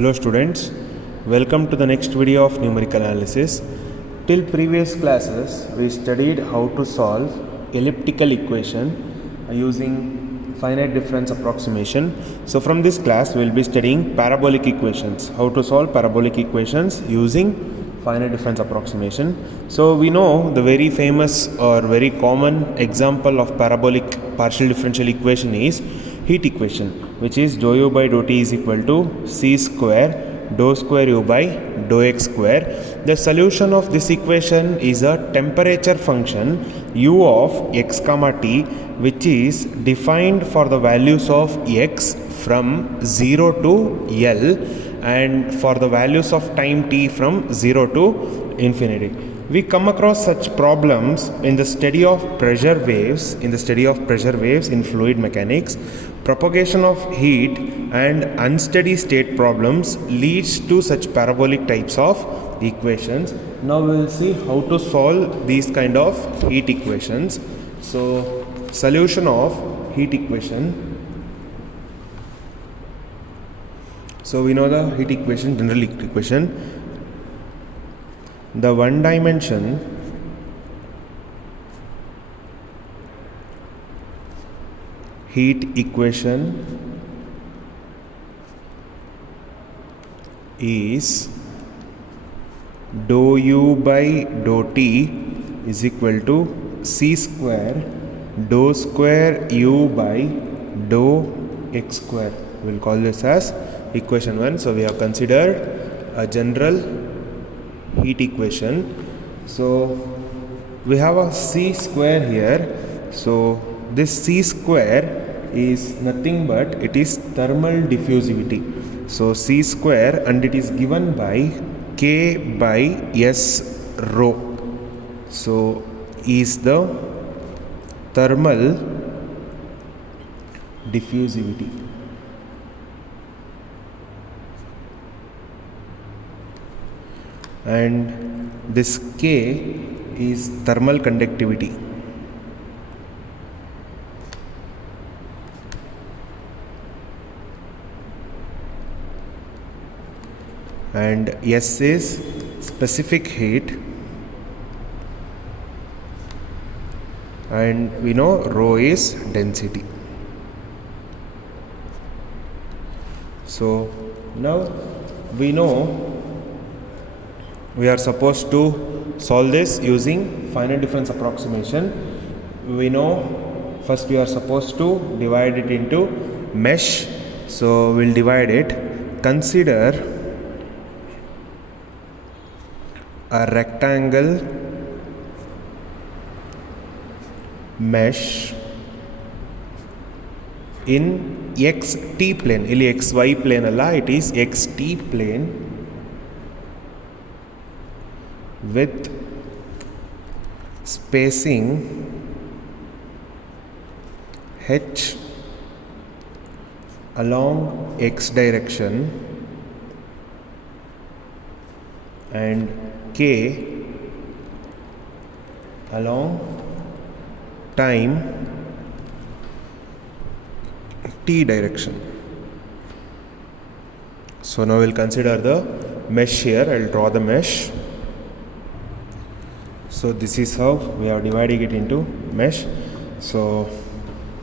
Hello students, welcome to the next video of numerical analysis. Till previous classes we studied how to solve elliptical equation using finite difference approximation. So from this class we will be studying parabolic equations, how to solve parabolic equations using finite difference approximation. So we know the very famous or very common example of parabolic partial differential equation is heat equation, which is dou u by dou t is equal to c square dou square u by dou x square. The solution of this equation is a temperature function u of x comma t, which is defined for the values of x from 0 to L and for the values of time t from 0 to infinity. We come across such problems in the study of pressure waves, in fluid mechanics. Propagation of heat and unsteady state problems leads to such parabolic types of equations. Now we will see how to solve these kind of heat equations. So solution of heat equation. So we know the heat equation, general heat equation. The one dimension heat equation is dou u by dou t is equal to c square dou square u by dou x square. We will call this as equation 1. So we have considered a general heat equation. So we have a c square here. So this c square is nothing but it is thermal diffusivity. So c square, and it is given by k by s rho. So is the thermal diffusivity. And this k is thermal conductivity. And S is specific heat, and we know rho is density. So now we know we are supposed to solve this using finite difference approximation. We know first we are supposed to divide it into mesh. So we'll divide it. Consider a rectangle mesh in xt plane. Ili xy plane alla, it is xt plane with spacing h along x direction and k along time t direction. So now we'll consider the mesh here. I'll draw the mesh. So this is how we are dividing it into mesh. So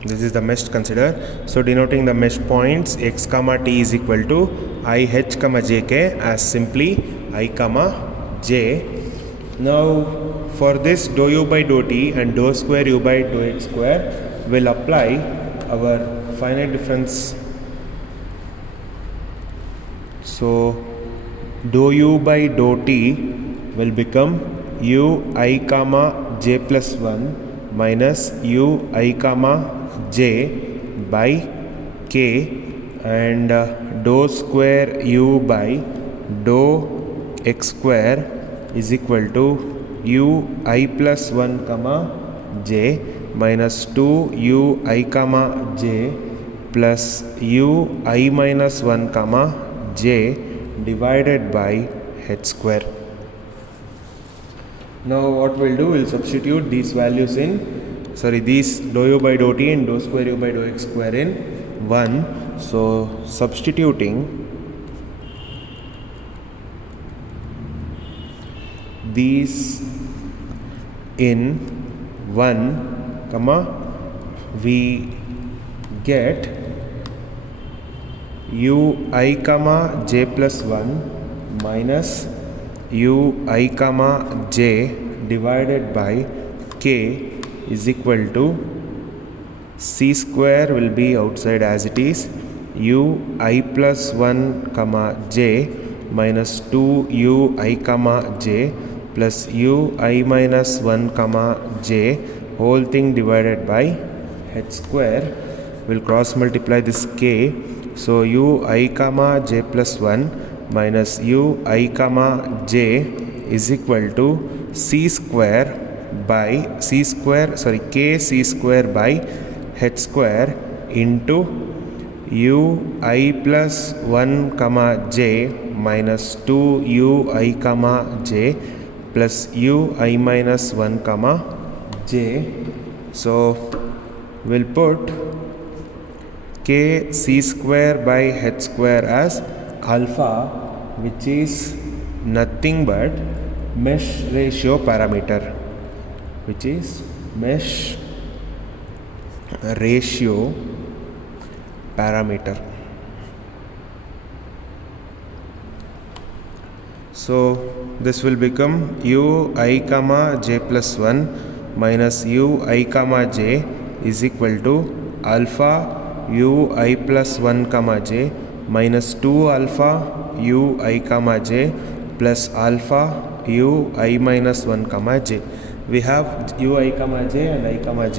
this is the mesh considered. So denoting the mesh points x comma t is equal to I h comma j k as simply I comma j. Now for this dou u by dou t and dou square u by dou x square, will apply our finite difference. So dou u by dou t will become u I comma j plus 1 minus u I comma j by k, and dou square u by dou x square is equal to u I plus 1 comma j minus 2 u I comma j plus u I minus 1 comma j divided by h square. Now what we'll do, we'll substitute these values in, these dou u by dou t and dou square u by dou x square in 1. So substituting these in 1 comma we get ui comma j plus 1 minus ui comma j divided by k is equal to c square will be outside as it is ui plus 1 comma j minus 2 ui comma j plus ui minus 1 comma j whole thing divided by h square. Will cross multiply this k, so ui comma j plus 1 minus ui comma j is equal to k c square by h square into ui plus 1 comma j minus 2 ui comma j plus ui minus 1 comma j. So we'll put k c square by h square as alpha, which is nothing but mesh ratio parameter, So this will become ui comma j plus 1 minus ui comma j is equal to alpha ui plus 1 comma j minus 2 alpha ui comma j plus alpha ui minus 1 comma j. We have ui comma j and I comma j.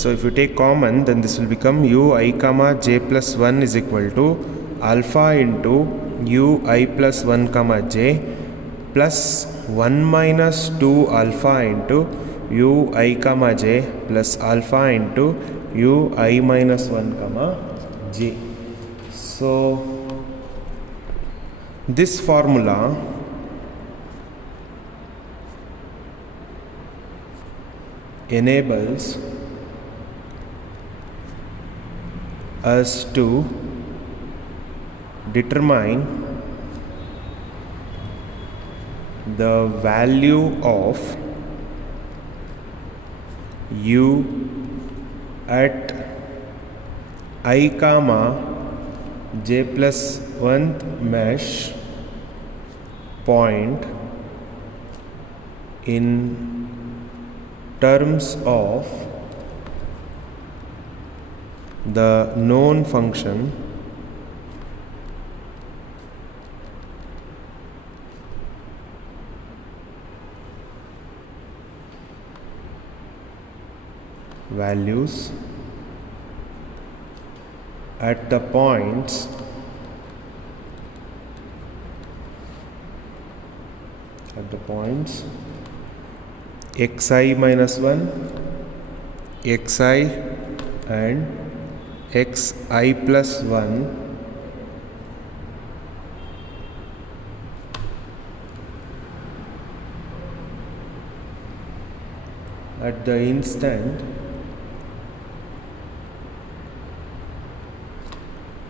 So if you take common, then this will become ui comma j plus 1 is equal to alpha into ui plus 1 comma j plus 1 minus 2 alpha into ui comma j plus alpha into ui minus 1 comma j. So this formula enables us to determine the value of u at I comma j plus 1th mesh point in terms of the known function values at the points xi minus 1, xi and xi plus 1 at the instant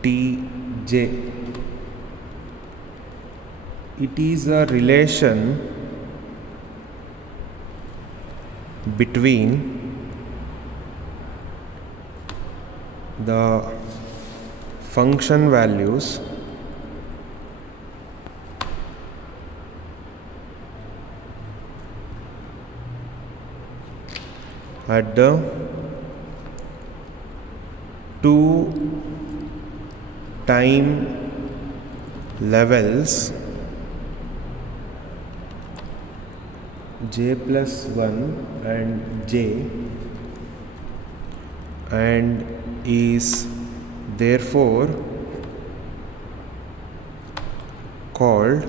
tj. It is a relation between the function values at the two time levels j plus 1 and j, and is therefore called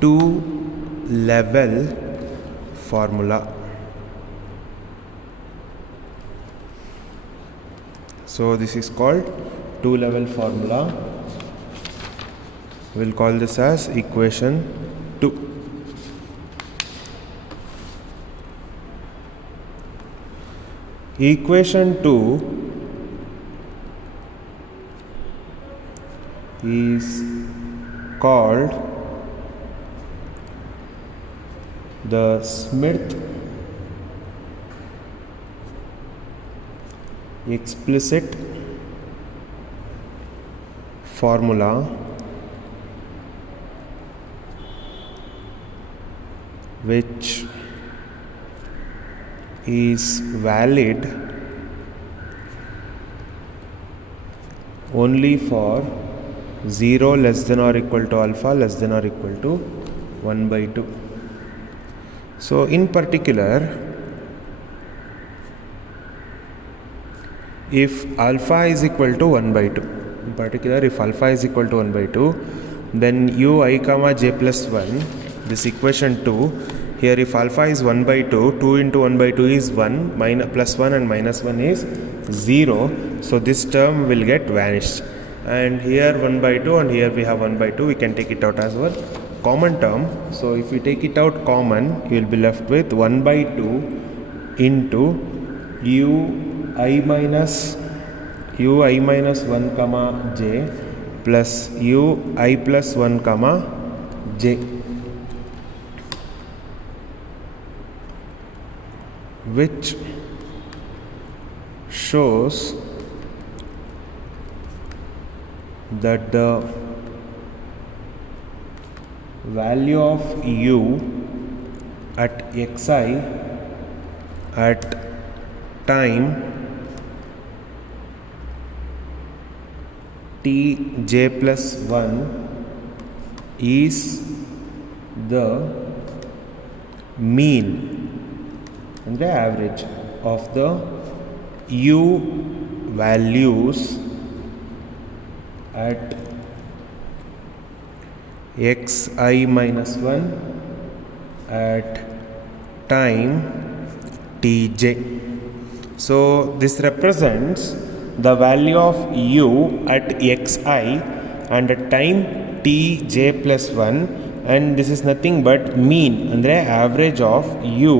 two-level formula. So this is called two-level formula. We'll call this as equation 2. Equation 2 is called the Smith explicit formula which is valid only for 0 less than or equal to alpha less than or equal to 1 by 2. So in particular, if alpha is equal to 1 by 2, then ui comma j plus 1, this equation 2, here if alpha is 1 by 2, 2 into 1 by 2 is 1, plus 1 and minus 1 is 0, so this term will get vanished. And here 1 by 2 and here we have 1 by 2, we can take it out as well common term. So if we take it out common, you will be left with 1 by 2 into ui minus 1 comma j plus ui plus 1 comma j, which shows that the value of u at xi at time t j plus 1 is the mean and the average of the u values at xi minus 1 at time tj. So this represents the value of u at xi and at time tj plus 1, and this is nothing but mean andre average of u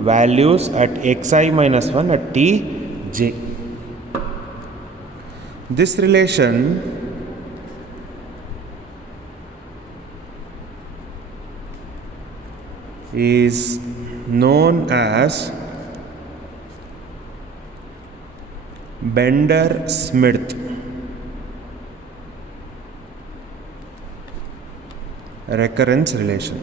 values at xi minus 1 at tj. This relation is known as Bender-Smith recurrence relation.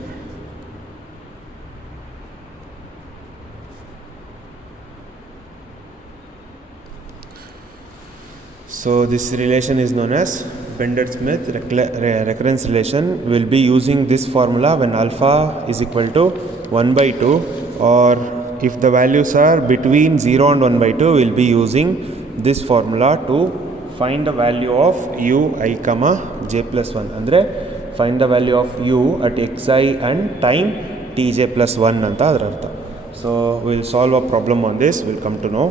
So this relation is known as Bender-Smith recurrence relation. We will be using this formula when alpha is equal to 1 by 2, or if the values are between 0 and 1 by 2, we will be using this formula to find the value of ui comma j plus 1. Andre find the value of u at xi and time tj plus 1 anta adar artha. So we will solve a problem on this, we will come to know.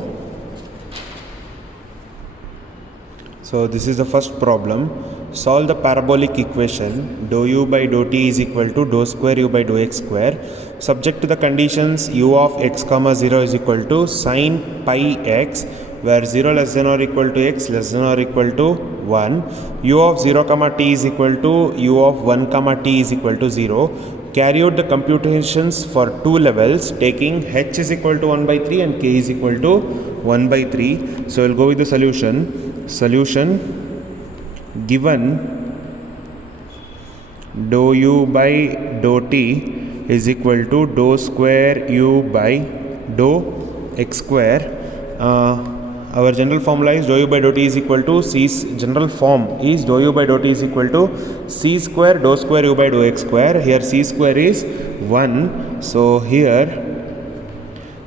So this is the first problem. Solve the parabolic equation dou u by dou t is equal to dou square u by dou x square, subject to the conditions u of x comma 0 is equal to sin pi x, where 0 less than or equal to x less than or equal to 1, u of 0 comma t is equal to u of 1 comma t is equal to 0. Carry out the computations for two levels, taking h is equal to 1 by 3 and k is equal to 1 by 3. So we'll go with the solution. Solution: given dou u by dou t is equal to dou square u by dou x square. Our general formula is dou u by dou t is equal to general form is dou u by dou t is equal to c square dou square u by dou x square. Here c square is 1, so here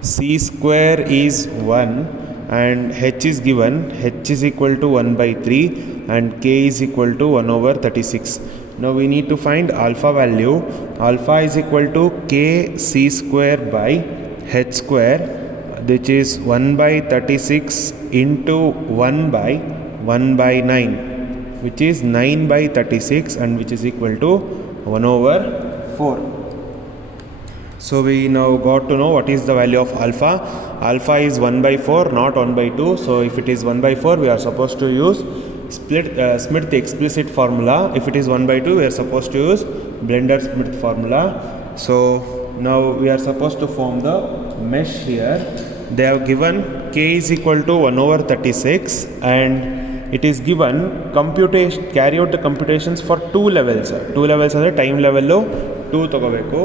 c square is 1 and h is given, h is equal to 1 by 3 and k is equal to 1 over 36. Now we need to find alpha value. Alpha is equal to k c square by h square, which is 1 by 36 into 1 by 9, which is 9 by 36 and which is equal to 1 over 4. So we now got to know what is the value of alpha. Alpha is 1 by 4, not 1 by 2. So if it is 1 by 4, we are supposed to use Smith explicit formula. If it is 1 by 2, we are supposed to use Bender-Smith formula. So now we are supposed to form the mesh here. They have given k is equal to 1 over 36 and it is given carry out the computations for two levels ಅಂದರೆ time level 2 ತಗೋಬೇಕು.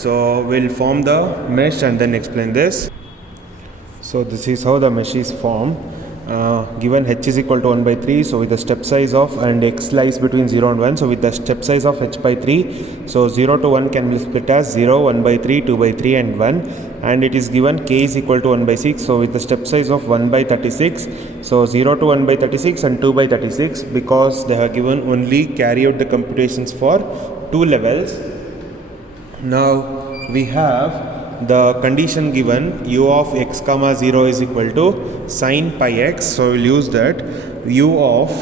So we'll form the mesh and then explain this. So this is how the mesh is formed. Given h is equal to 1 by 3, so with the step size of, and x lies between 0 and 1, so with the step size of h by 3, so 0 to 1 can be split as 0, 1 by 3, 2 by 3 and 1, and it is given k is equal to 1 by 6, so with the step size of 1 by 36, so 0 to 1 by 36 and 2 by 36, because they have given only carry out the computations for two levels. Now we have the condition given u of x comma 0 is equal to sin pi x, so we'll use that. U of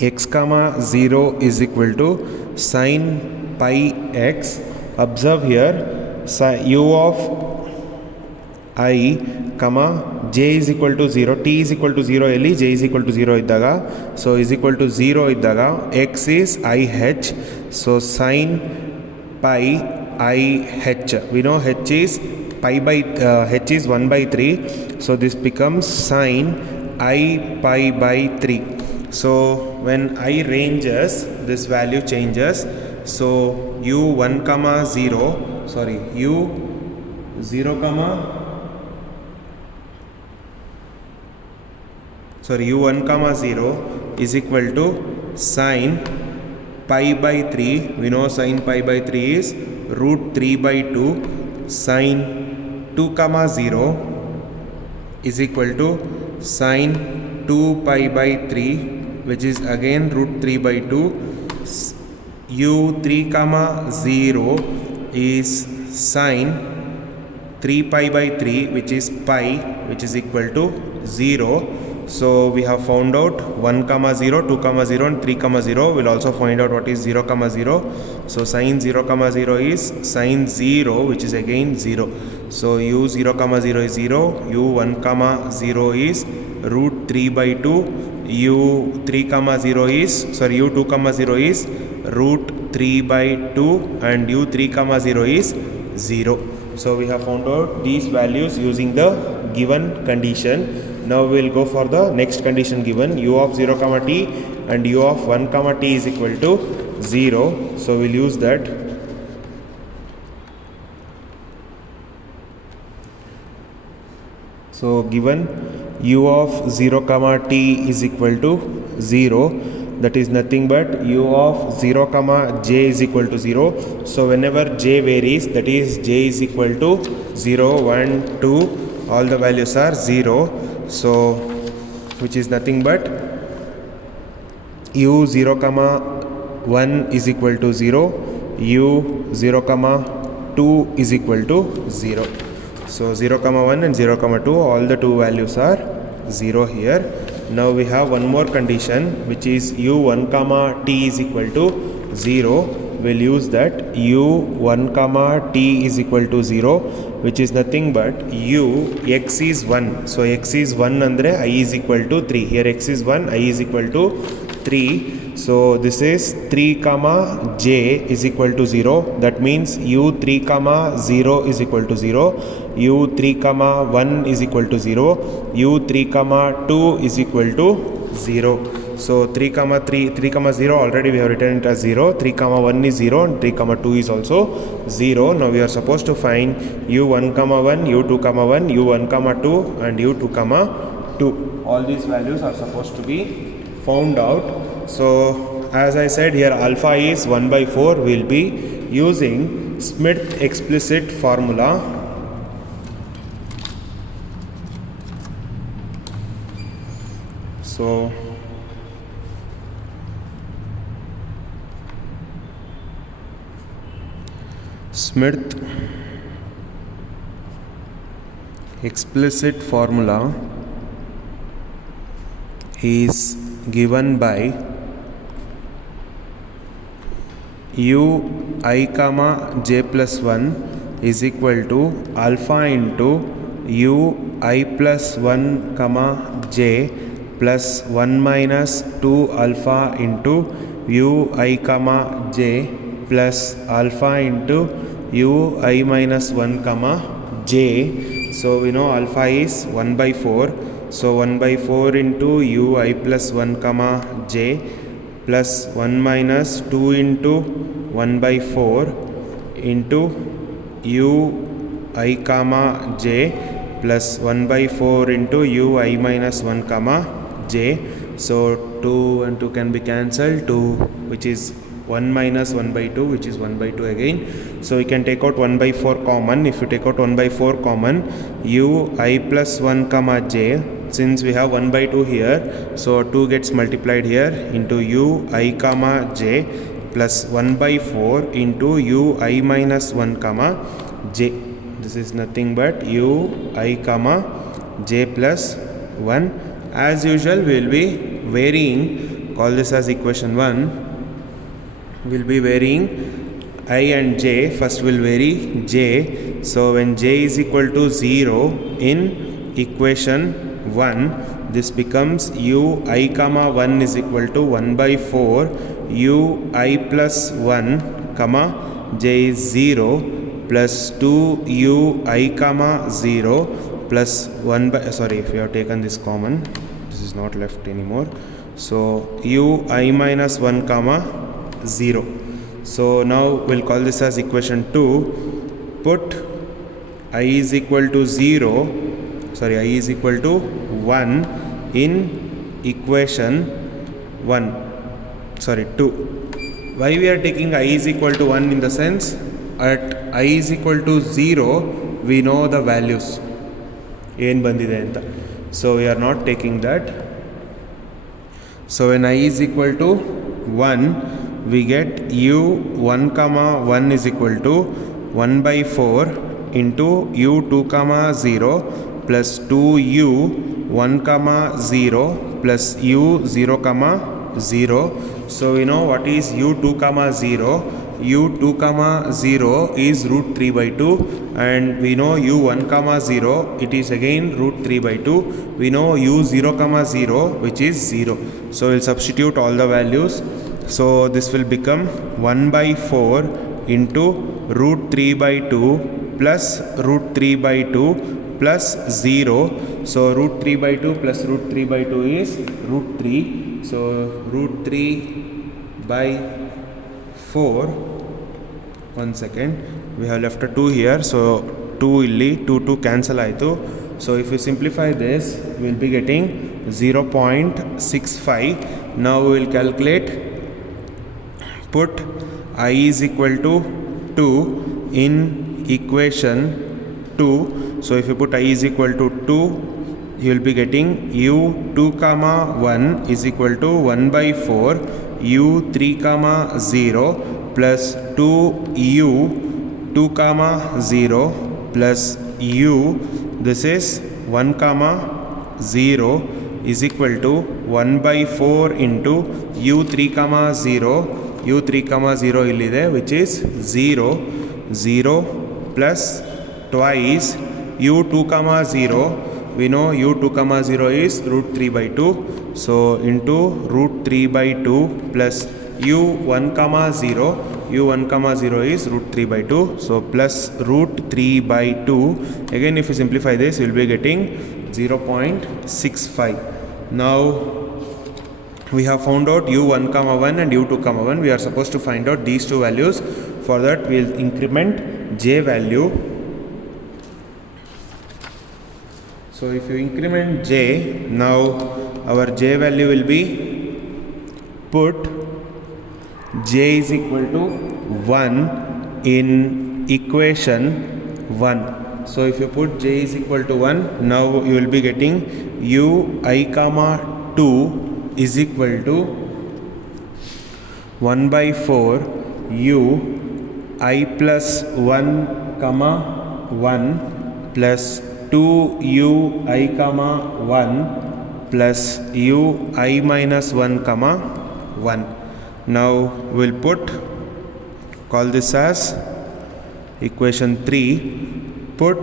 x comma 0 is equal to sin pi x. Observe here, u of I comma j is equal to 0, t is equal to 0 ಎಲ್ಲಿ j is equal to 0 ಇದ್ದಾಗ, so is equal to 0 ಇದ್ದಾಗ x is I h, so sin pi I h, we know h is pi by h is 1 by 3, so this becomes sin I pi by 3. So when I ranges, this value changes, so u 1 comma 0, sorry u 0 comma, sorry u 1 comma 0 is equal to sin pi by 3, we know sin pi by 3 is root 3 by 2, sin 2 comma 0 is equal to sin 2 pi by 3, which is again root 3 by 2. U 3 comma 0 is sin 3 pi by 3, which is pi, which is equal to 0. So we have found out 1 comma 0, 2 comma 0 and 3 comma 0. We'll also find out what is 0 comma 0. So sin 0 comma 0 is sin 0, which is again 0. So u 0 comma 0 is 0, u 1 comma 0 is root 3 by 2, u 3 comma 0 is, sorry u 2 comma 0 is root 3 by 2 and u 3 comma 0 is 0. So we have found out these values using the given condition. Now we will go for the next condition given, u of 0 comma t and u of 1 comma t is equal to 0. So we will use that. So given u of 0 comma t is equal to 0, that is nothing but u of 0 comma j is equal to 0. So whenever j varies, that is j is equal to 0, 1, 2, all the values are 0. So which is nothing but u 0 comma 1 is equal to 0, u 0 comma 2 is equal to 0. So 0 comma 1 and 0 comma 2, all the two values are 0 here. Now we have one more condition, which is u 1 comma t is equal to 0. We'll use that. U 1 comma t is equal to 0, which is nothing but u x is 1. So x is 1 andre I is equal to 3. Here x is 1, I is equal to 3. So this is 3 comma j is equal to 0. That means u 3 comma 0 is equal to 0. U 3 comma 1 is equal to 0. U 3 comma 2 is equal to 0. So 3 comma 0 already we have written it as 0. 3 comma 1 is 0 and 3 comma 2 is also 0. Now we are supposed to find u 1 comma 1, u 2 comma 1, u 1 comma 2 and u 2 comma 2. All these values are supposed to be found out. So as I said here, alpha is 1 by 4. We will be using Smith explicit formula. So Smith explicit formula is given by u I comma j plus 1 is equal to alpha into u I plus 1 comma j plus 1 minus 2 alpha into u I comma j plus alpha into ui minus 1 comma j. So we know alpha is 1 by 4. So 1 by 4 into ui plus 1 comma j plus 1 minus 2 into 1 by 4 into ui comma j plus 1 by 4 into ui minus 1 comma j. So 2 and 2 can be cancelled, 2 which is 1 minus 1 by 2 which is 1 by 2 again. So we can take out 1 by 4 common. If you take out 1 by 4 common, ui plus 1 comma j, since we have 1 by 2 here, so 2 gets multiplied here into ui comma j plus 1 by 4 into ui minus 1 comma j. This is nothing but ui comma j plus 1. As usual, we will be varying, call this as equation 1. We will be varying I and j. First we will vary j. So when j is equal to 0 in equation 1, this becomes ui comma 1 is equal to 1 by 4 ui plus 1 comma j is 0 plus 2 ui comma 0 plus 1 by, sorry, if you have taken this common, this is not left anymore. So ui minus 1 comma 0. So now we'll call this as equation 2. Put I is equal to 0, sorry, I is equal to 1 in equation 1, sorry, 2. Why we are taking I is equal to 1? In the sense, at I is equal to 0, we know the values. So we are not taking that. So when I is equal to 1, we get u1 comma 1 is equal to 1 by 4 into u2 comma 0 plus 2u1 comma 0 plus u0 comma 0. So we know what is u2 comma 0. u2 comma 0 is root 3 by 2, and we know u1 comma 0, it is again root 3 by 2. We know u0 comma 0, which is 0. So we'll substitute all the values. So this will become 1 by 4 into root 3 by 2 plus root 3 by 2 plus 0. So root 3 by 2 plus root 3 by 2 is root 3. So root 3 by 4, 1 second, we have left a 2 here, so 2 illi 2 cancel aitu. So if we simplify this, we will be getting 0.65. Now we will calculate, put I is equal to 2 in equation 2. So if you put I is equal to 2, you will be getting u2 comma 1 is equal to 1 by 4 u3 comma 0 plus 2u2 comma 0 plus u, this is 1 comma 0 is equal to 1 by 4 into u3 comma 0, u3 comma 0 illide, which is 0, 0 plus twice u2 comma 0. We know u2 comma 0 is root 3 by 2. So into root 3 by 2 plus u1 comma 0. u1 comma 0 is root 3 by 2. So plus root 3 by 2. Again, if you simplify this, you will be getting 0.65. Now we have found out u1 comma 1 and u2 comma 1. We are supposed to find out these two values. For that, we will increment j value. So if you increment j, now our j value will be, put j is equal to 1 in equation 1. So if you put j is equal to 1, now you will be getting ui comma 2 is equal to 1 by 4 u I plus 1 comma 1 plus 2 ui comma 1 plus ui minus 1 comma 1. Now we'll put, call this as equation 3. Put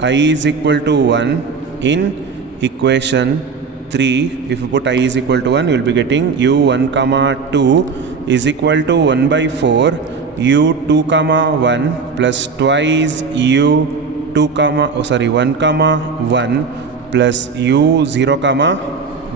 I is equal to 1 in equation 3. If you put I is equal to 1, you will be getting u1 comma 2 is equal to 1 by 4 u2 comma 1 plus twice u2 comma 1 comma 1 plus u0 comma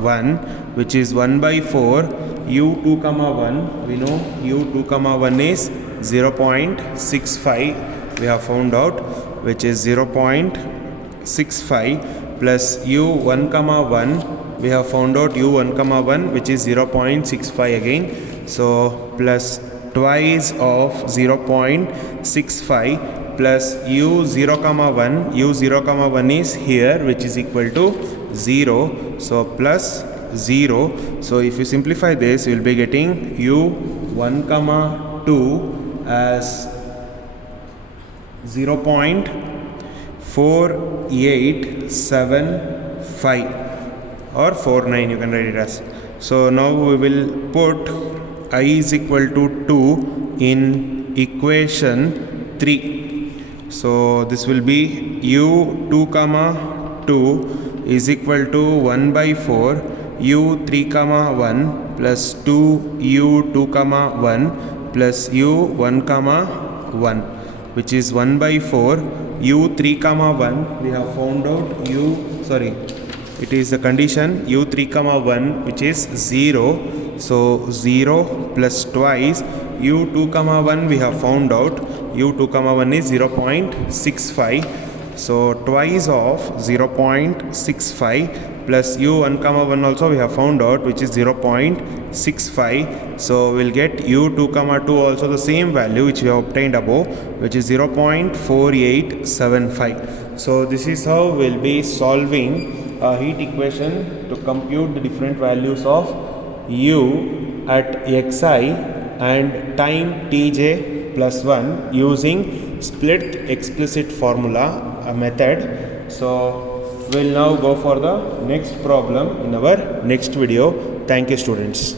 1, which is 1 by 4. u2 comma 1, we know u2 comma 1 is 0.65, we have found out, which is 0.65 plus u1 comma 1, we have found out u1 comma 1, which is 0.65 again. So plus twice of 0.65 plus u0 comma 1, u0 comma 1 is here, which is equal to 0. So plus 0. So if you simplify this, you will be getting u1 comma 2 as 0.4875 or 49, you can write it as. So now we will put I is equal to 2 in equation 3. So this will be u2 comma 2 is equal to 1 by 4 u3 comma 1 plus 2 u2 comma 1 plus u1 comma 1, which is 1 by 4 u3 comma 1, we have found out it is the condition u3 comma 1, which is 0. So 0 plus twice u2 comma 1, we have found out u2 comma 1 is 0.65. So twice of 0.65 plus u1 comma 1 also we have found out, which is 0.65. So we'll get u2 comma 2 also the same value which we have obtained above, which is 0.4875. So this is how we'll be solving a heat equation to compute the different values of u at xi and time tj plus 1 using split explicit formula method. So we'll now go for the next problem in our next video. Thank you, students.